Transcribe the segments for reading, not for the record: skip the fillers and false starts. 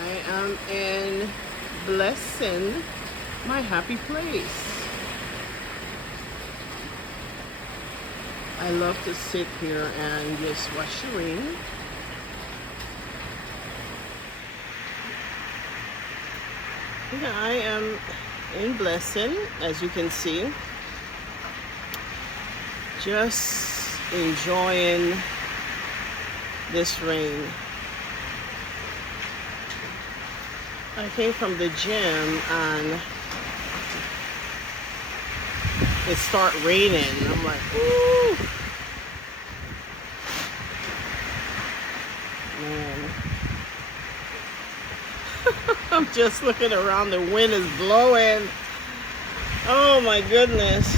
I am in Blessing, my happy place. I love to sit here and just watch the rain. Yeah, I am in Blessing, as you can see. Just enjoying this rain. I came from the gym and it started raining. I'm like, ooh. Man. I'm just looking around. The wind is blowing. Oh my goodness.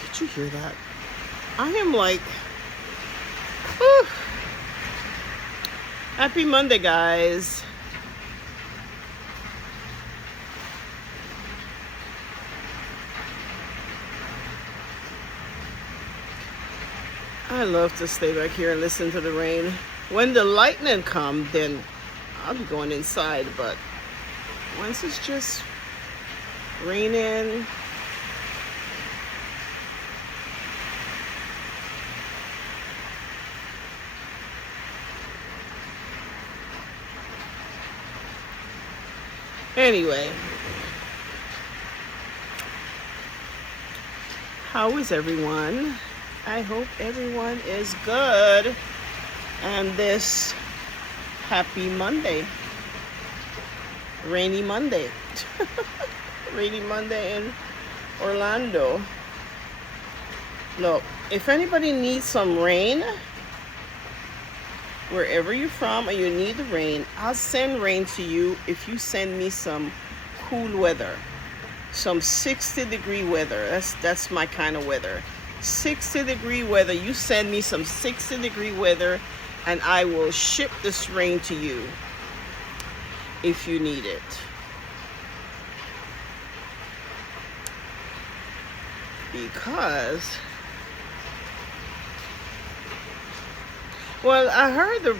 Did you hear that? I am like, whew. Happy Monday, guys. I love to stay back here and listen to the rain. When the lightning comes, then I'll be going inside. But once it's just raining, anyway, how is everyone? I hope everyone is good and this happy Monday, rainy Monday, rainy Monday in Orlando. Look, if anybody needs some rain, wherever you're from and you need the rain, I'll send rain to you if you send me some cool weather, some 60-degree weather. That's my kind of weather. 60-degree weather. You send me some 60-degree weather and I will ship this rain to you if you need it. Because, well, I heard the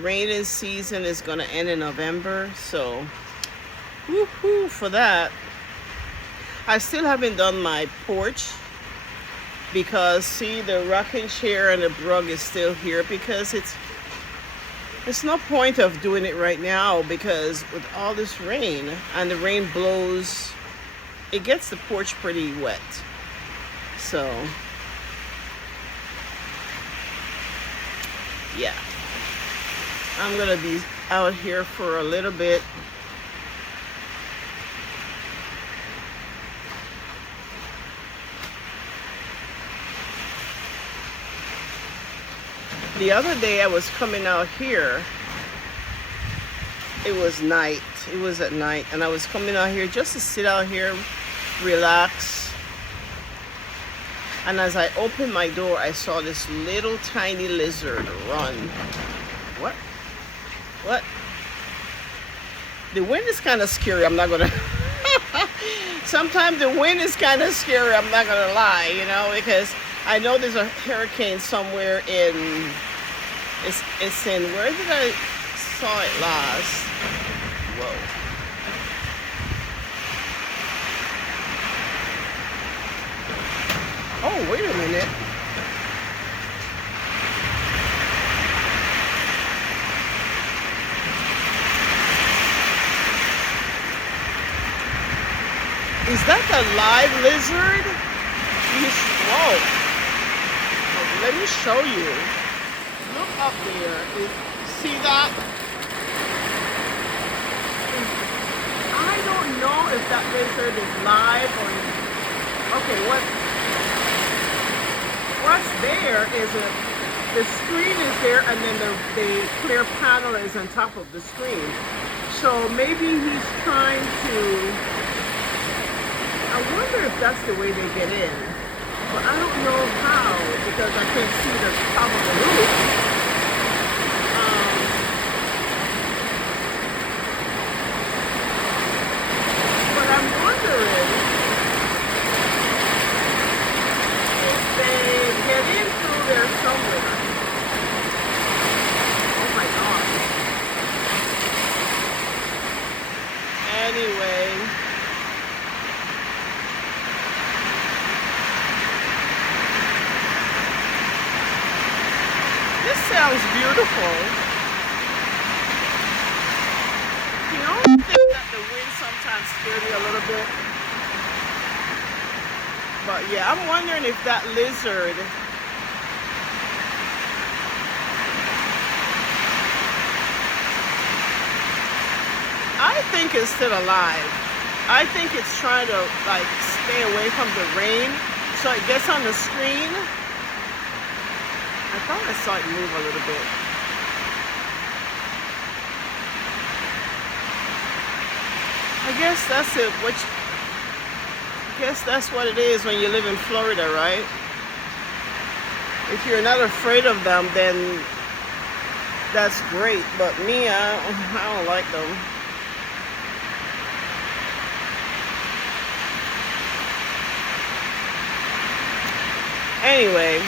raining season is going to end in November, so woohoo for that. I still haven't done my porch because, see, the rocking chair and the rug is still here because it's no point of doing it right now because with all this rain and the rain blows, it gets the porch pretty wet. So, yeah, I'm gonna be out here for a little bit. The other day I was coming out here, it was night, it was at night, and I was coming out here just to sit out here, relax. And as I opened my door, I saw this little tiny lizard run. What? What? The wind is kind of scary, I'm not gonna... Sometimes the wind is kind of scary, I'm not gonna lie, you know, because I know there's a hurricane somewhere in... It's in... Where did I saw it last? Whoa. Oh, wait a minute. Is that a live lizard? Whoa. Oh, let me show you. Look up there. See that? I don't know if that lizard is live or... Okay, what's there is the screen is there and then the clear panel is on top of the screen. So maybe he's trying to... I wonder if that's the way they get in. But I don't know how because I can't see the top of the roof. But I'm wondering Anyway, this sounds beautiful. The only thing that the wind sometimes scares me a little bit. But yeah, I'm wondering if that lizard, I think it's still alive. I think it's trying to like stay away from the rain, so it gets on the screen. I thought I saw it move a little bit. I guess that's it. I guess that's what it is when you live in Florida, right? If you're not afraid of them, then that's great. But me, I don't like them. Anyway,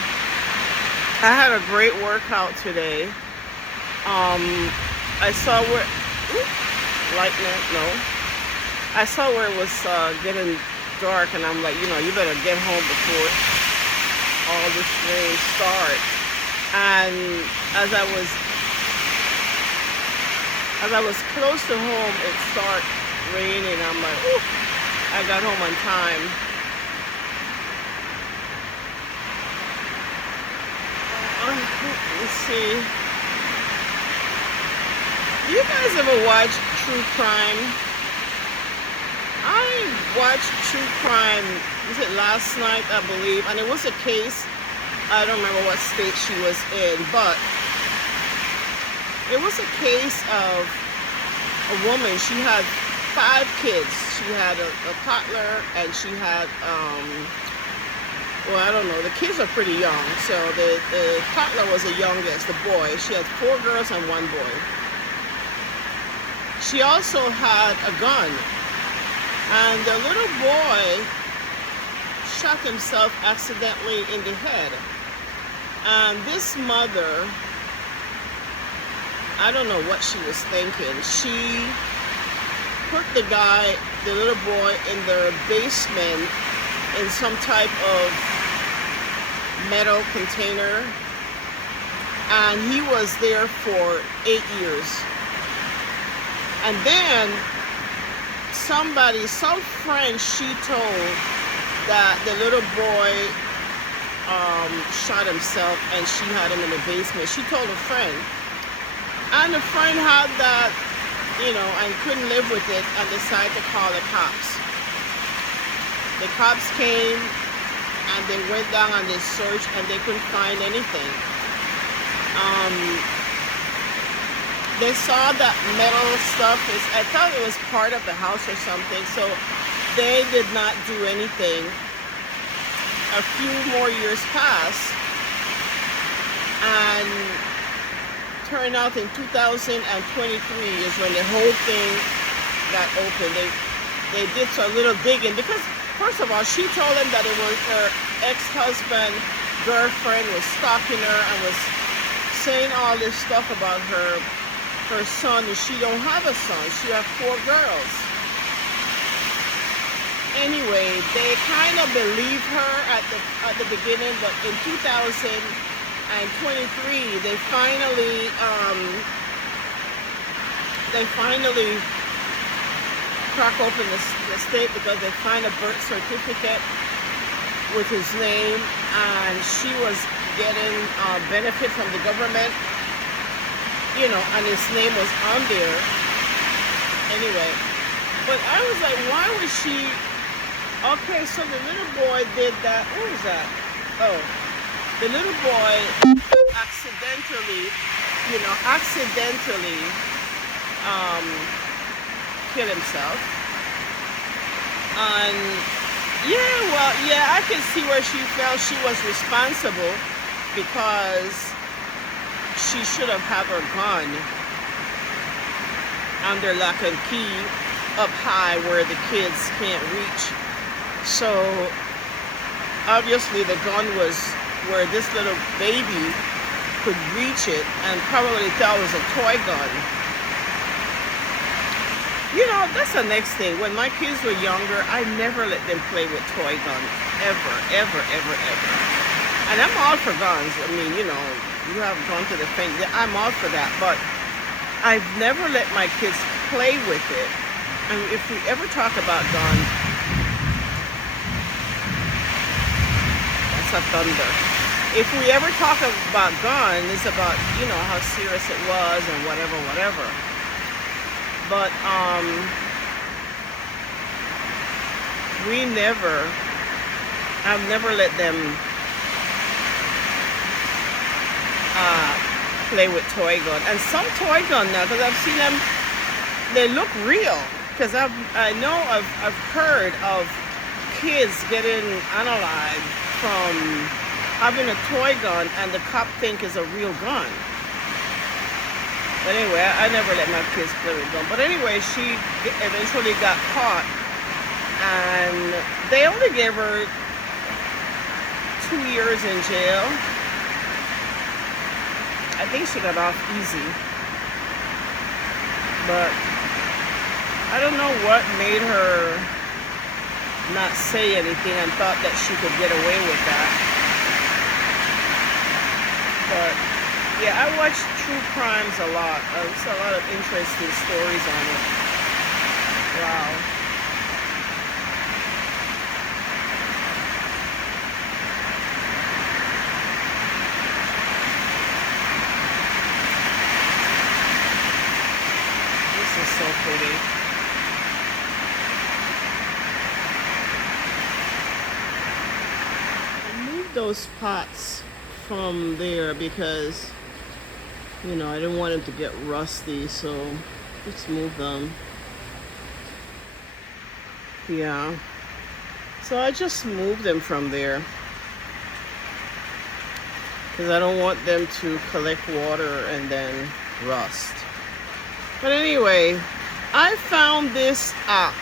I had a great workout today. I saw where, lightning, no. I saw where it was getting dark, and I'm like, you better get home before all this rain starts. And as I was close to home, it started raining. I'm like, ooh, I got home on time. Let's see. Do you guys ever watch true crime? I watched true crime, was it last night, I believe, and it was a case, I don't remember what state she was in, but it was a case of a woman. She had 5 kids. She had a toddler, and she had, well, I don't know, the kids are pretty young, so the toddler was the youngest, the boy. She had 4 girls and 1 boy. She also had a gun. And the little boy shot himself accidentally in the head. And this mother, I don't know what she was thinking. She put the little boy in the basement in some type of metal container. And he was there for 8 years. And then some friend, she told that the little boy shot himself and she had him in the basement. She told a friend. And the friend had that, and couldn't live with it and decided to call the cops. The cops came and they went down and they searched and they couldn't find anything. They saw that metal stuff. I thought it was part of the house or something, so they did not do anything. A few more years passed, and turned out in 2023 is when the whole thing got open. They did a little digging, because first of all, she told them that it was her ex-husband, girlfriend was stalking her and was saying all this stuff about her son, and she don't have a son. She has 4 girls. Anyway, they kind of believed her at the beginning, but in 2023, they finally crack open the state, because they find a birth certificate with his name, and she was getting benefit from the government. And his name was on there. Anyway, but I was like, why was she? Okay, so the little boy did that. What was that? Oh, the little boy accidentally killed himself. And yeah, I can see where she felt she was responsible, because she should have had her gun under lock and key up high where the kids can't reach. So obviously the gun was where this little baby could reach it, and probably thought it was a toy gun. You know, that's the next thing. When my kids were younger, I never let them play with toy guns. Ever, ever, ever, ever. And I'm all for guns. I mean, you know, you have gone to the thing. I'm all for that. But I've never let my kids play with it. And if we ever talk about guns, that's a thunder. If we ever talk about guns, it's about, you know, how serious it was and whatever, whatever. But I've never let them play with toy gun. And some toy gun now, because I've seen them, they look real. Because I've heard of kids getting analyzed from having a toy gun and the cop think is a real gun. But anyway, I never let my kids play with gun. But anyway, she eventually got caught, and they only gave her 2 years in jail. I think she got off easy. But I don't know what made her not say anything and thought that she could get away with that. But yeah, I watch true crimes a lot. There's a lot of interesting stories on it. Wow. This is so pretty. I moved those pots from there because, you know, I didn't want them to get rusty, so let's move them. Yeah. So I just moved them from there because I don't want them to collect water and then rust. But anyway, I found this app.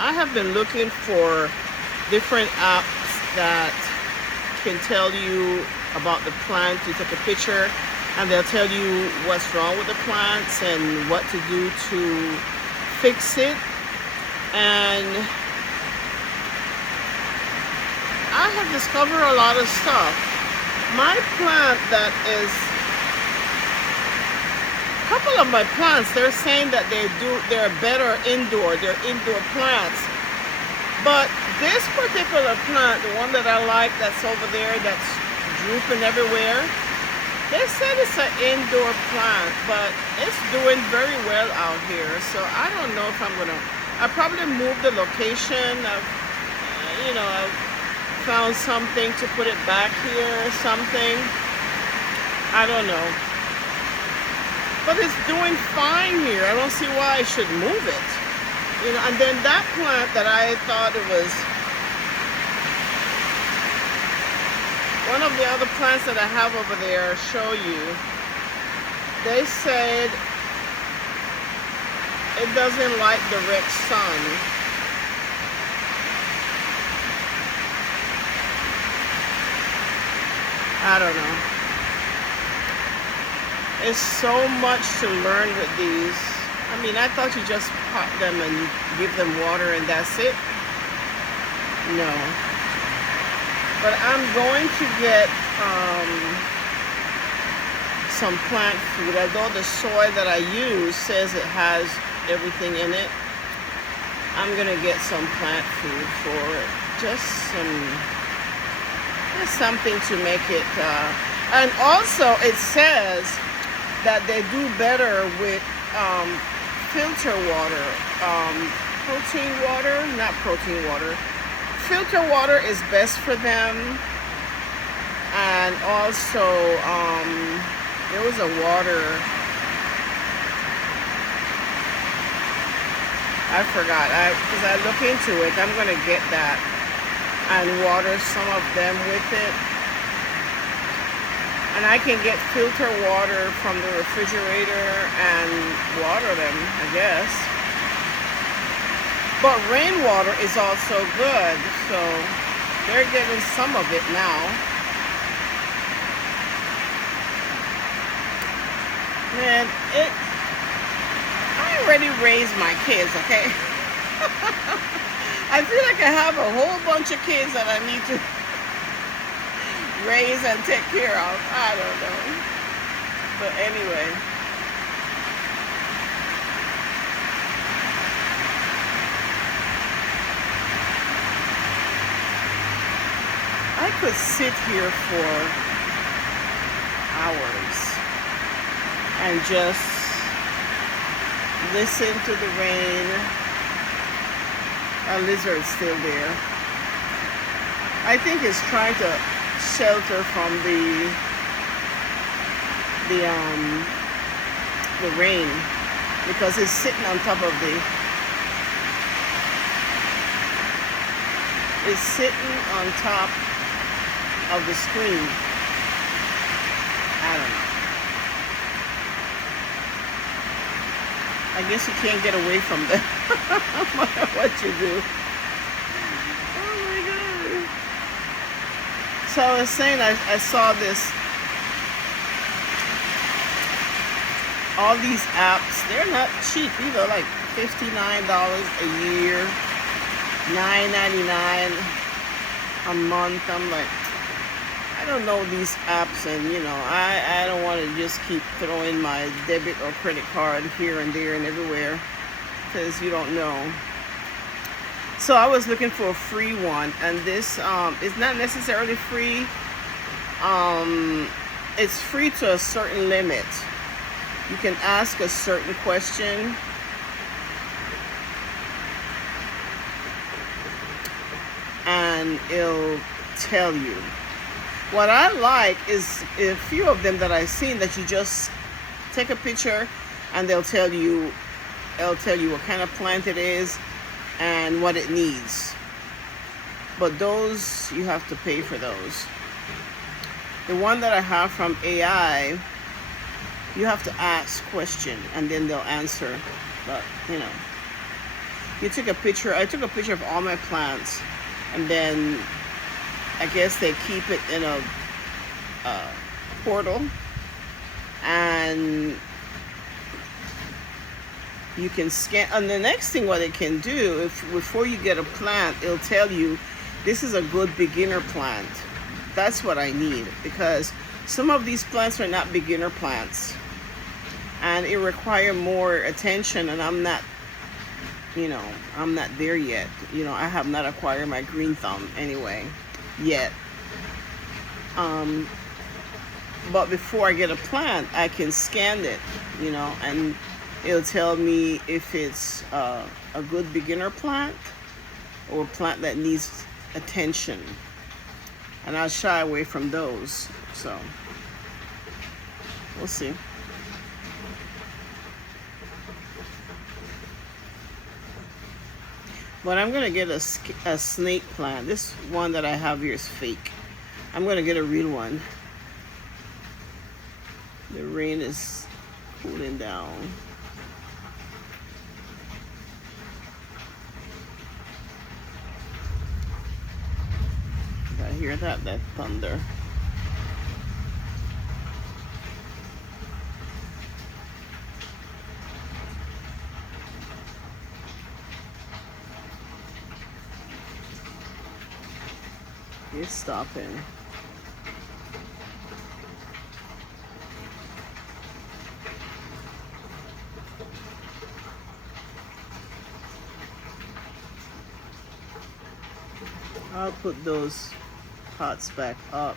I have been looking for different apps that can tell you about the plant. You take a picture and they'll tell you what's wrong with the plants and what to do to fix it. And I have discovered a lot of stuff. My plant that is, a couple of my plants, they're saying that they're better indoor, they're indoor plants. But this particular plant, the one that I like that's over there, that's drooping everywhere, they said it's an indoor plant, but it's doing very well out here. So I don't know if I'm gonna, I probably moved the location. I've found something to put it back here or something. I don't know. But it's doing fine here. I don't see why I should move it. You know, and then that plant that I thought it was one of the other plants that I have over there, show you. They said it doesn't like direct sun. I don't know. It's so much to learn with these. I mean, I thought you just pop them and give them water and that's it. No. But I'm going to get some plant food. Although the soy that I use says it has everything in it, I'm going to get some plant food for it. Just something to make it. And also it says that they do better with filter water, protein water. Filter water is best for them. And also, there was a water, I forgot, because I look into it. I'm gonna get that and water some of them with it. And I can get filter water from the refrigerator and water them, I guess. But rainwater is also good, so they're getting some of it now. Man, I I already raised my kids, okay? I feel like I have a whole bunch of kids that I need to raise and take care of. I don't know. But anyway. I could sit here for hours and just listen to the rain. A lizard's still there. I think it's trying to shelter from the rain because it's sitting on top of it's sitting on top of the screen. I don't know. I guess you can't get away from that. No matter what you do. Oh my God. So I was saying I saw this. All these apps, they're not cheap either. Like $59 a year, $9.99 a month. I'm like, I don't know these apps, and I don't want to just keep throwing my debit or credit card here and there and everywhere because you don't know. So I was looking for a free one, and this is not necessarily free. It's free to a certain limit. You can ask a certain question. And it'll tell you. What I like is a few of them that I've seen that you just take a picture and they'll tell you what kind of plant it is and what it needs. But those, you have to pay for those. The one that I have from AI, you have to ask question and then they'll answer. But you took a picture. I took a picture of all my plants, and then I guess they keep it in a portal, and you can scan. And the next thing what it can do, if before you get a plant, it'll tell you this is a good beginner plant. That's what I need, because some of these plants are not beginner plants, and it requires more attention, and I'm not there yet. I have not acquired my green thumb anyway yet. But before I get a plant, I can scan it, and it'll tell me if it's a good beginner plant or a plant that needs attention. And I'll shy away from those. So we'll see. But I'm going to get a snake plant. This one that I have here is fake. I'm going to get a real one. The rain is cooling down. I hear that thunder. It's stopping. I'll put those pots back up.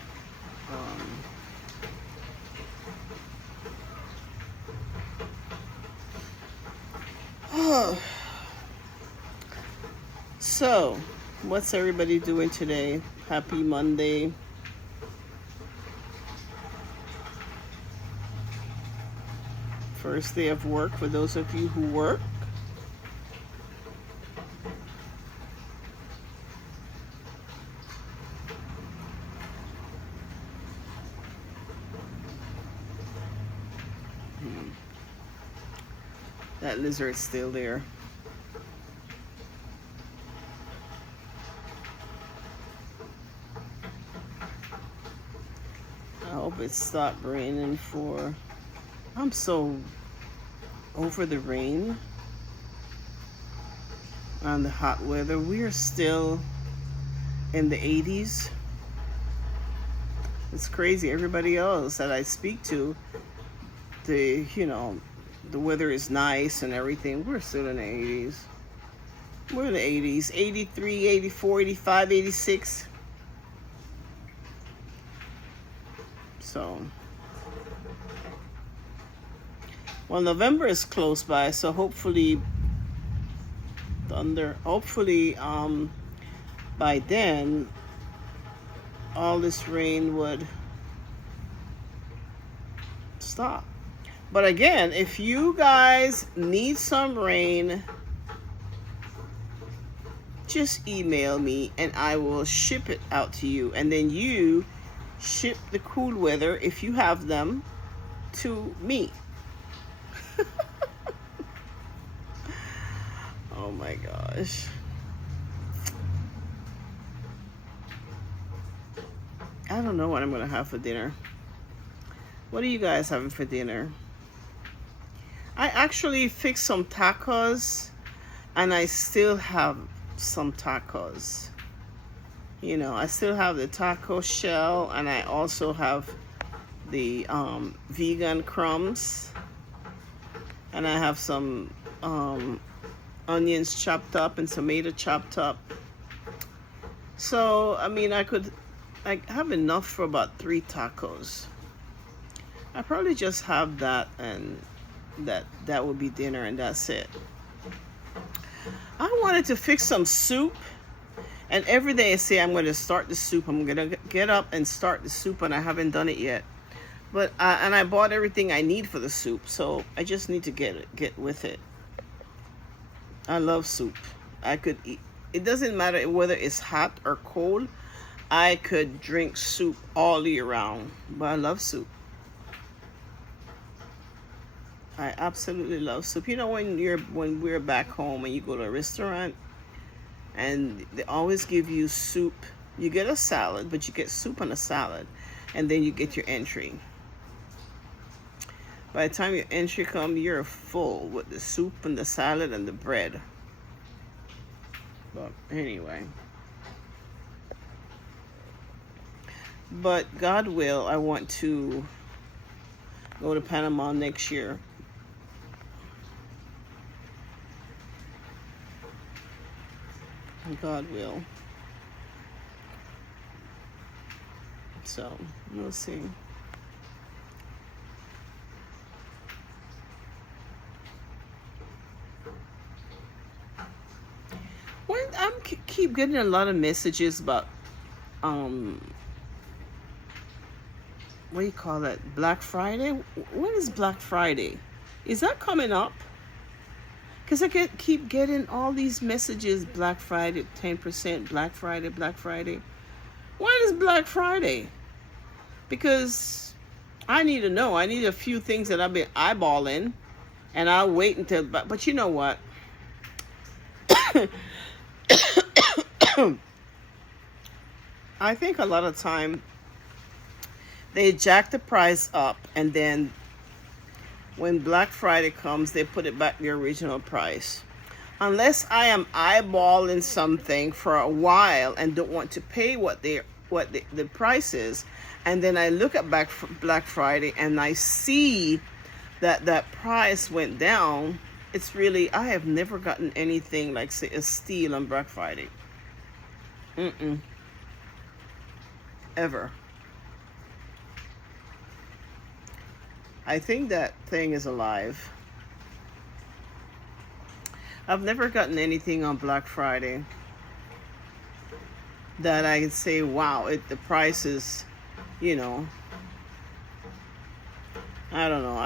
So, what's everybody doing today? Happy Monday. First day of work for those of you who work. That lizard's still there. I hope it stopped raining for... I'm so over the rain and the hot weather. We are still in the 80s. It's crazy. Everybody else that I speak to, the weather is nice and everything. We're still in the 80s. We're in the 80s. 83, 84, 85, 86. So, well, November is close by, so hopefully by then all this rain would stop. But again, if you guys need some rain, just email me and I will ship it out to you, and then you ship the cool weather, if you have them, to me. Oh my gosh. I don't know what I'm gonna have for dinner. What are you guys having for dinner? I actually fixed some tacos, and I still have some tacos. I still have the taco shell, and I also have the vegan crumbs, and I have some onions chopped up and tomato chopped up. So I mean, I have enough for about 3 tacos. I probably just have that, and that would be dinner, and that's it. I wanted to fix some soup, and every day I say I'm going to start the soup. I'm going to get up and start the soup, and I haven't done it yet. But and I bought everything I need for the soup, so I just need to get with it. I love soup. I could eat. It doesn't matter whether it's hot or cold. I could drink soup all year round, but I love soup. I absolutely love soup. When we're back home and you go to a restaurant and they always give you soup. You get a salad, but you get soup and a salad, and then you get your entry. By the time your entry comes, you're full with the soup and the salad and the bread. But anyway. But God will, I want to go to Panama next year. God will. So, we'll see. I keep getting a lot of messages about what do you call that? Black Friday? When is Black Friday? Is that coming up? Because I keep getting all these messages, Black Friday, 10%, Black Friday, Black Friday. When is Black Friday? Because I need to know. I need a few things that I've been eyeballing, and I'll wait until, but you know what? I think a lot of time they jack the price up, and then when Black Friday comes, they put it back to the original price. Unless I am eyeballing something for a while and don't want to pay what the price is, and then I look at Black Friday and I see that price went down, it's really, I have never gotten anything like, say, a steal on Black Friday. Ever. I think that thing is alive. I've never gotten anything on Black Friday that I can say, wow, the price is, I don't know.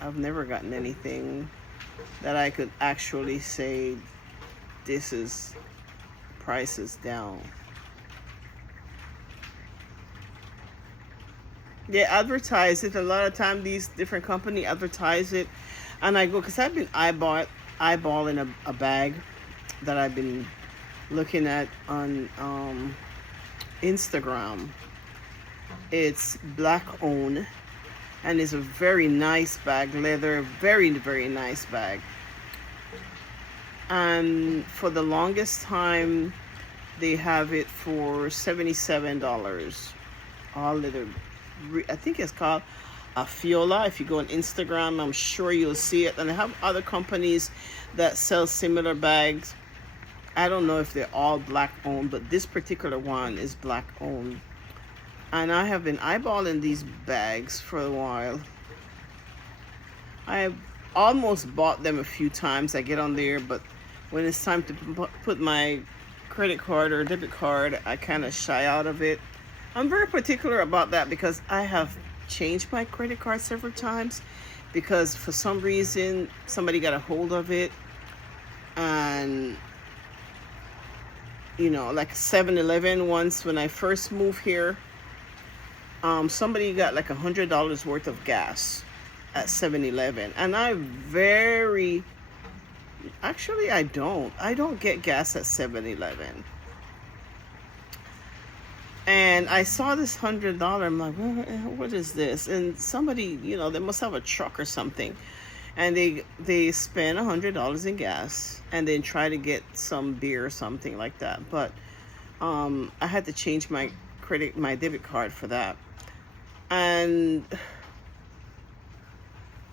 I've never gotten anything that I could actually say this is prices down. They advertise it a lot of time. These different companies advertise it, and I go, because I've been eyeballing a bag that I've been looking at on Instagram. It's black owned, And it's a very nice bag, leather, very, very nice bag. And for the longest time, they have it for $77. All leather. I think it's called Afiola. If you go on Instagram, I'm sure you'll see it. And they have other companies that sell similar bags. I don't know if they're all black owned, but this particular one is black owned. And I have been eyeballing these bags for a while. I've almost bought them a few times. I get on there, but when it's time to put my credit card or debit card, I kind of shy out of it. I'm very particular about that because I have changed my credit card several times because for some reason somebody got a hold of it, and you know, like 7-Eleven once when I first moved here, somebody got like $100 worth of gas at 7-Eleven, and I don't get gas at 7-Eleven. And I saw this $100. I'm like, what is this? And somebody, you know, they must have a truck or something, and they spend $100 in gas and then try to get some beer or something like that. But I had to change my debit card for that. And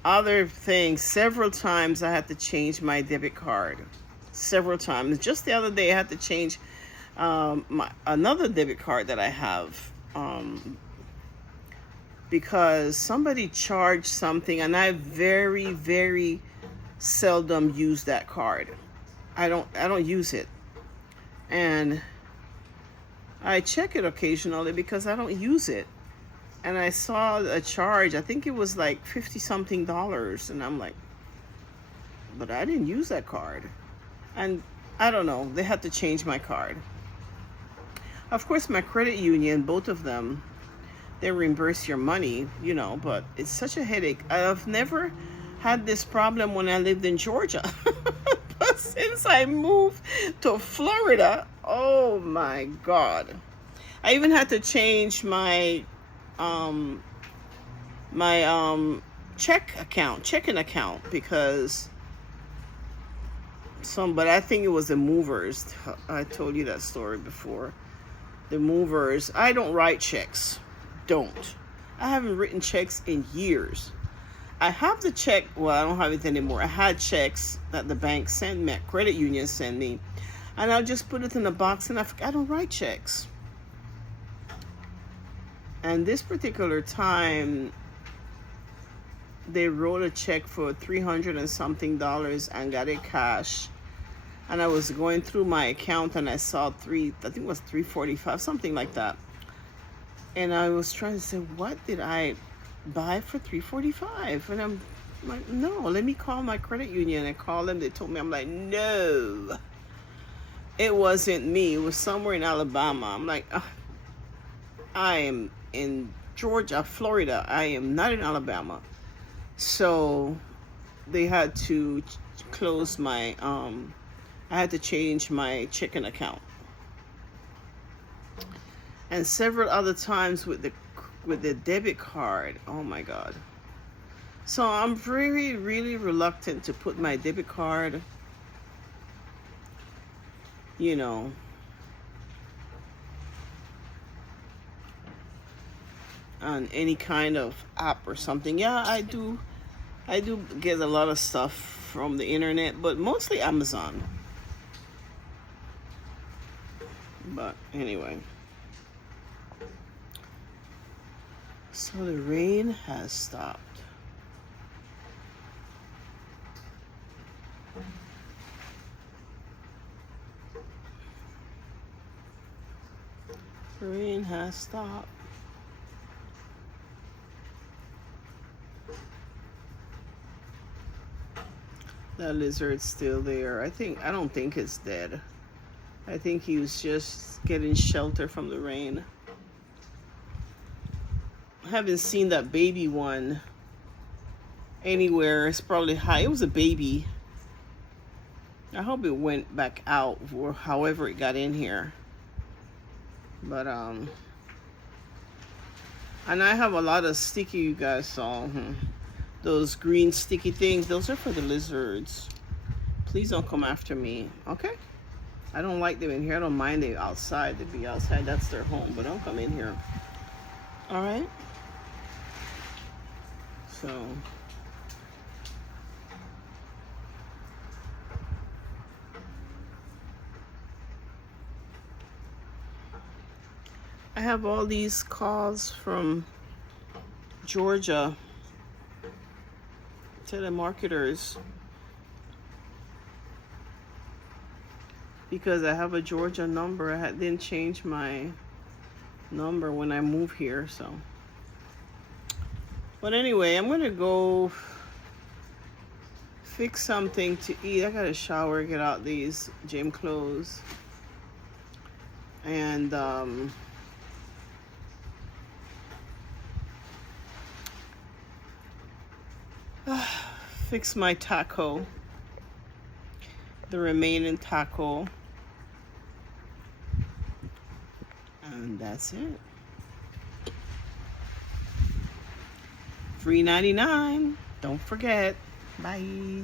other things, several times I had to change my debit card. Several times. Just the other day I had to change another debit card that I have, because somebody charged something, and I very, very seldom use that card. I don't use it, and I check it occasionally because I don't use it. And I saw a charge, I think it was like 50 something dollars, and I'm like, but I didn't use that card. And I don't know, they had to change my card. Of course, my credit union, both of them, they reimburse your money, you know, but it's such a headache. I've never had this problem when I lived in Georgia. But since I moved to Florida, oh my God. I even had to change my checking account, because but I think it was the movers. I told you that story before. The movers, I don't write checks. I haven't written checks in years. I have the check, well, I don't have it anymore. I had checks that the bank sent me, credit union sent me, and I'll just put it in a box, and I don't write checks. And this particular time, they wrote a check for $300 and something and got it cash. And I was going through my account and I saw I think it was $345, something like that. And I was trying to say, what did I buy for $345? And I'm like, no, let me call my credit union. I called them, they told me, I'm like, no, it wasn't me. It was somewhere in Alabama. I'm like, I am in Georgia, Florida. I am not in Alabama. So they had to close my, I had to change my checking account. And several other times with the debit card. Oh my God. So I'm very, really reluctant to put my debit card, you know, on any kind of app or something. Yeah, I do get a lot of stuff from the internet, but mostly Amazon. But anyway, so the rain has stopped. The rain has stopped. That lizard's still there. I don't think it's dead. I think he was just getting shelter from the rain. I haven't seen that baby one anywhere. It's probably high. It was a baby. I hope it went back out, or however it got in here. But And I have a lot of sticky, you guys saw. Those green sticky things, those are for the lizards. Please don't come after me, okay? I don't like them in here. I don't mind them outside. They be outside, that's their home, but don't come in here. All right? So... I have all these calls from Georgia telemarketers because I have a Georgia number. I didn't change my number when I moved here, so. But anyway, I'm gonna go fix something to eat. I gotta shower, get out these gym clothes, and fix my taco, the remaining taco, and that's it. $3.99. Don't forget. Bye.